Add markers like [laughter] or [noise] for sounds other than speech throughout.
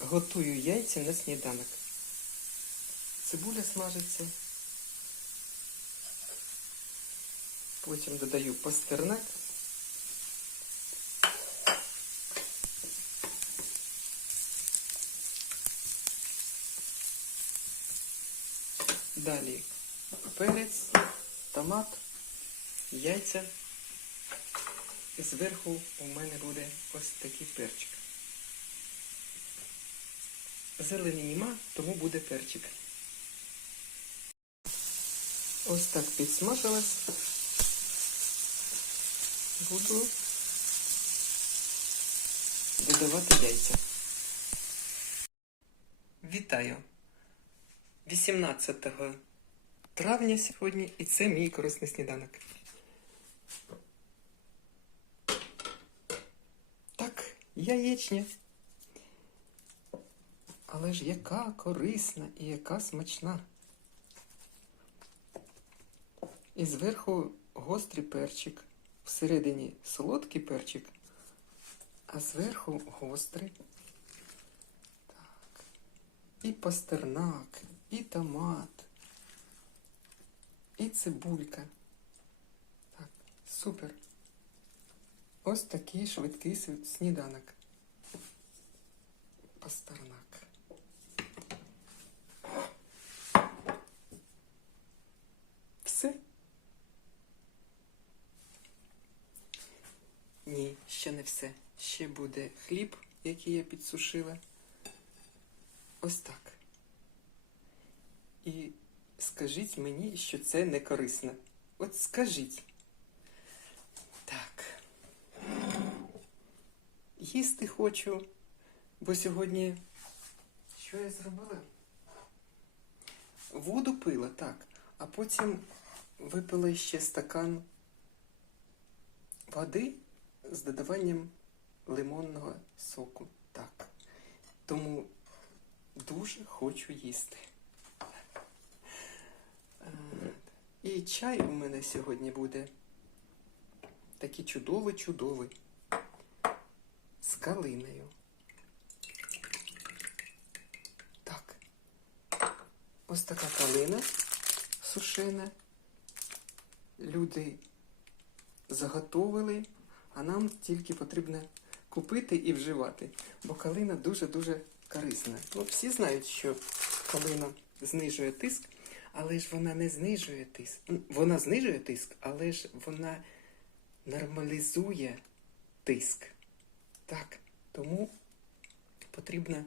Готую яйця на сніданок. Цибуля смажиться. Потім додаю пастернак. Далі перець, томат, яйця. І зверху у мене буде ось такий перчик. Зелені нема, тому буде перчик. Ось так підсмажилось. Буду додавати яйця. Вітаю! 18 травня сьогодні і це мій корисний сніданок. Так, яєчня. Але ж яка корисна і яка смачна. І зверху гострий перчик, всередині солодкий перчик, а зверху гострий. Так. І пастернак, і томат, і цибулька. Так, супер. Ось такий швидкий сніданок. Пастернак. Все? Ні, ще не все. Ще буде хліб, який я підсушила. Ось так. І скажіть мені, що це не корисно. От скажіть. Так. Їсти хочу, бо сьогодні. Що я зробила? Воду пила, так. А потім випила ще стакан води з додаванням лимонного соку. Так. Тому дуже хочу їсти. Е, І чай у мене сьогодні буде такий чудовий, чудовий. З калиною. Так. Ось така калина сушена. Люди заготовили, а нам тільки потрібно купити і вживати. Бо калина дуже-дуже корисна. Ну, всі знають, що калина знижує тиск, але ж вона не знижує тиск. Вона знижує тиск, але ж вона нормалізує тиск. Так, тому потрібно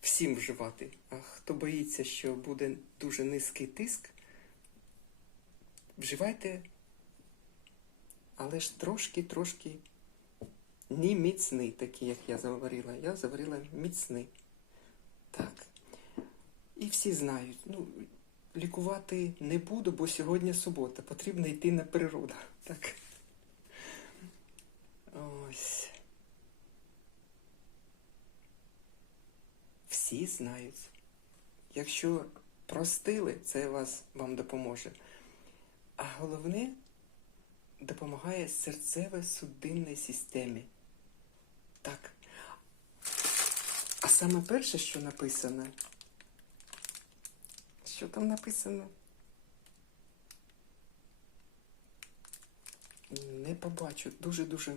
всім вживати. А хто боїться, що буде дуже низький тиск, вживайте, але ж трошки-трошки не міцний, такий, як я заварила. Я заварила міцний. Так. І всі знають, ну, лікувати не буду, бо сьогодні субота. Потрібно йти на природу. [laughs] Так. Ось. Всі знають. Якщо простили, це вас вам допоможе. А головне допомагає серцево-судинній системі. Так. А саме перше, що написано. Що там написано? Не побачу. Дуже-дуже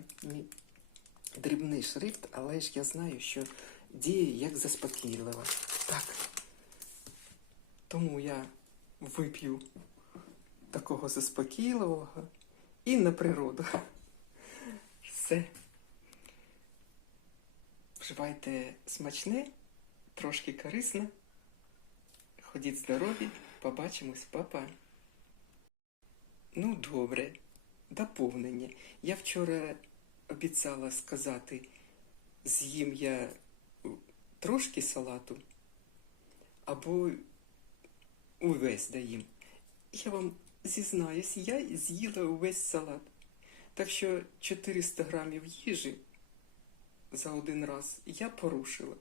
дрібний шрифт, але ж я знаю, що діє як заспокійливо. Так. Тому я вип'ю такого заспокійливого і на природу. Все. Вживайте смачне, трошки корисне. Ходіть здорові, побачимось, папа. Ну, добре, доповнення. Я вчора обіцяла сказати, з'їм я трошки салату або увесь доїм. Я вам зізнаюсь, я з'їла увесь салат. Так що 400 грамів їжі за один раз я порушила.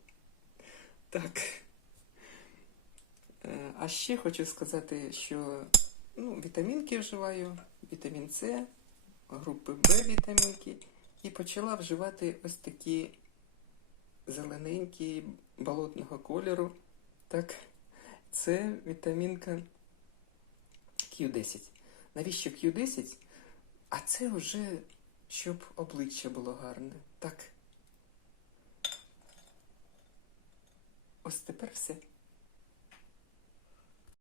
Так. Е, А ще хочу сказати, що ну, вітамінки вживаю, вітамін С, групи Б вітамінки, і почала вживати ось такі зелененький, болотного кольору. Так, це вітамінка Q10. Навіщо Q10? А це вже щоб обличчя було гарне. Так. Ось тепер все.